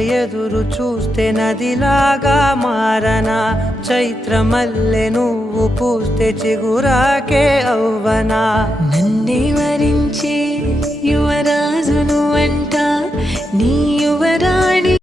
ఎదురు చూస్తే నదిలాగా మారనా, చైత్రమల్లె నువ్వు పూస్తే చిగురాకే అవ్వనా. నన్నే వరించే యువరాజును అంట నీ యువరాణి